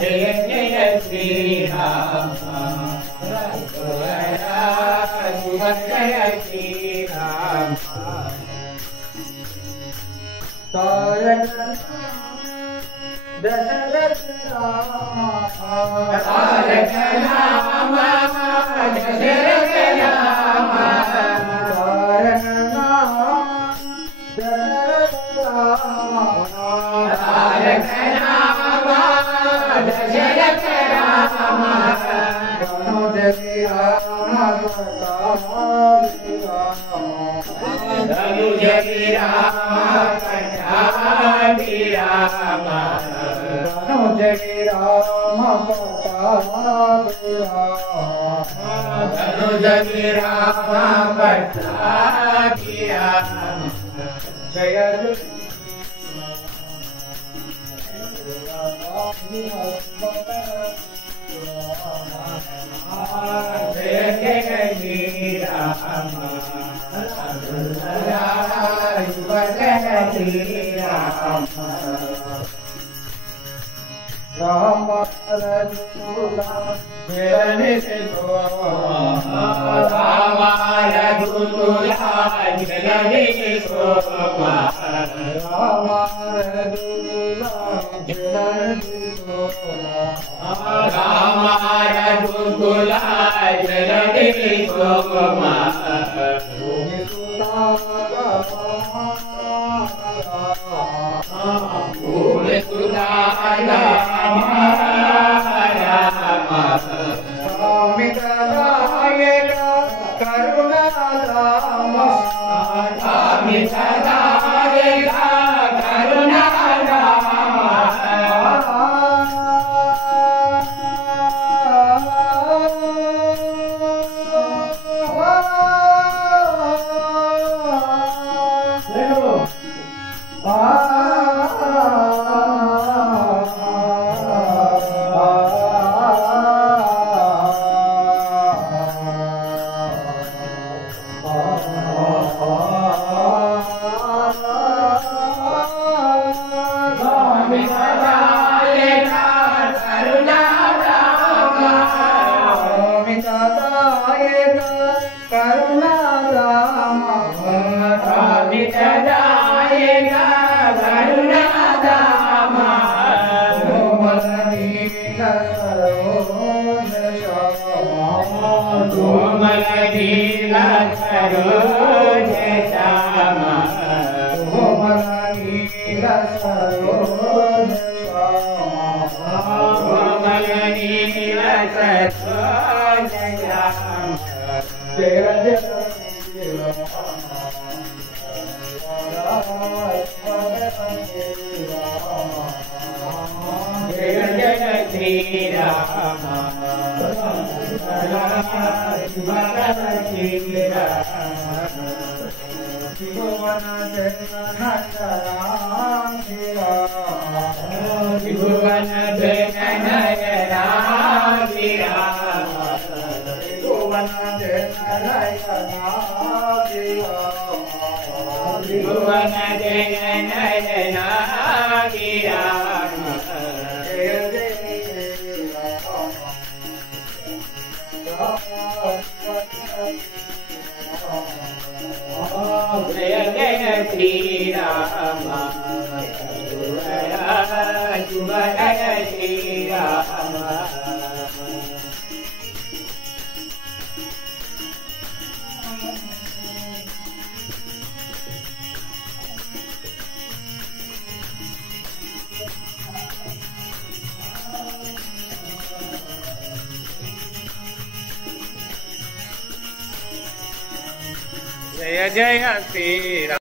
जय जय श्री राम जय श्री राम दशरथ राम तारक राम दशरथ राम तारक राम दशरथ राम तारक राम दशरथ राम धनुज राम पट्टाभि राम धनुज राम पट्टाभि राम धनुज राम पट्टाभि राम जय जय जय श्री राम श्री राम राम रघुला जय सो राम रघुला जय सो राम रघुला जय सो राम रघुला जय सो जय जय श्री राम।